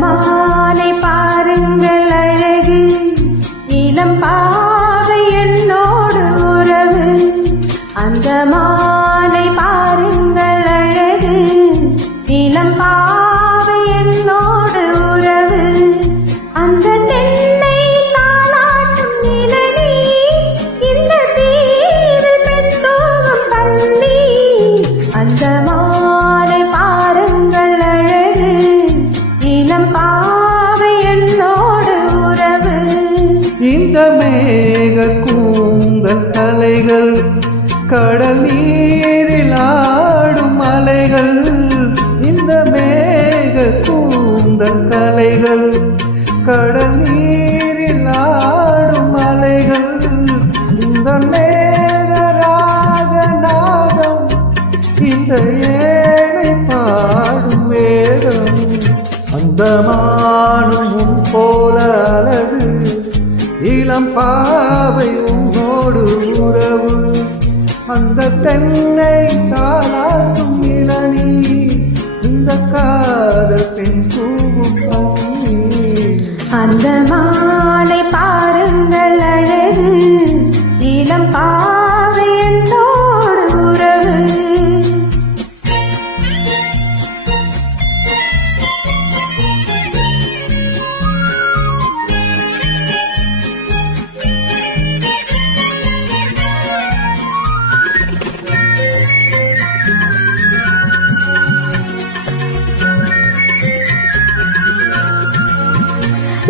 மானை பாருங்கள் அழகு, இளம் பாவை என்னோடு உறவு. அந்த மானை பாருங்கள் அழகு, இளம் பாவை என்னோடு உறவு. அந்த தென்னை தாலாட்டும் நிலவி, இந்த தீவில் பெண்தோறும் பள்ளி. அந்த மானை பாருங்கள் அழகு, இளம் பாவை என்னோடு உறவு. இந்த மேக கூந்தல் கலைகள், கடல் நீரில் ஆடும் அலைகள். இந்த மேக கூந்தல் கலைகள், கடல் நீரில் ஆடும் அலைகள். இந்த மேகராக நாதம், இந்த ஏழை பாடும் வேதம். அந்த மானும் போல அழகு, இளம் பாவை உன்னோடு உறவு. அந்த தென்னை தாலாட்டும் இளநீ, இந்த காதல் பெண் பூவும் பன்னீர். அந்த மானை பாருங்கள் அழகு, இளம் பாவை என்னோடு உறவு.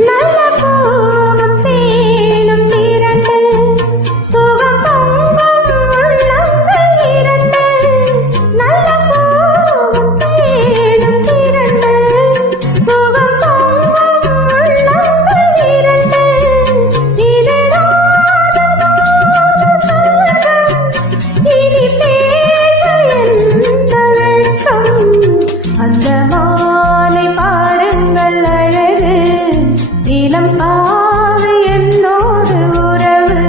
நல்ல பூவும் தேனும் திரண்டு, சுகம் பொங்கும் உள்ளங்கள் இரண்டு. நல்ல பூவும் தேனும் திரண்டு, சுகம் பொங்கும் உள்ளங்கள் இரண்டு. இது ராஜமோடு சொர்க்கம், இனி பேச எந்த வெட்கம். அந்த மானை பாருங்கள் அழகு, இளம் பாவை என்னோடு உறவு.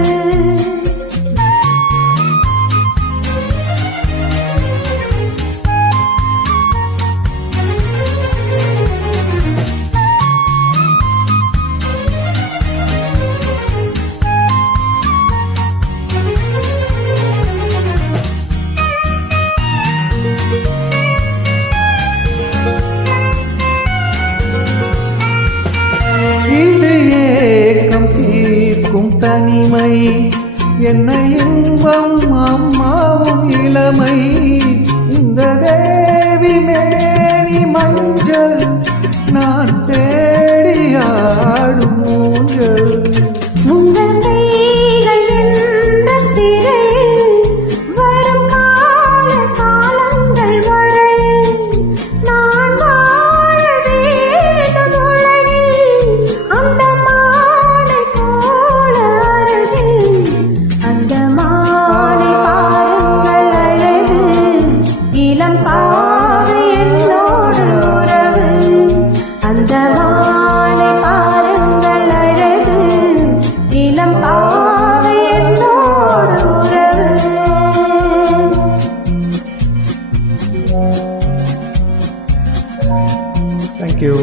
இது ஏக்கம் தீர்க்கும் தனிமை, என்னை இன்பம் அம்மாவும் இளமை. இந்த தேவி மேனி மஞ்சள், நான் தேடி ஆடும் ஊஞ்சல். உங்கள் கைகள் என்ற சிறையில், வரும் கால காலங்கள் வரையில் நான் வாழ வேண்டும் உலகில். அந்த மானை போல அருகில். அந்த மானை பாருங்கள் அழகு, இளம் பாவை என்னோடு உறவு. அந்த மானை பாருங்கள் அழகு, இளம் பாவை என்னோடு உறவு. Thank you.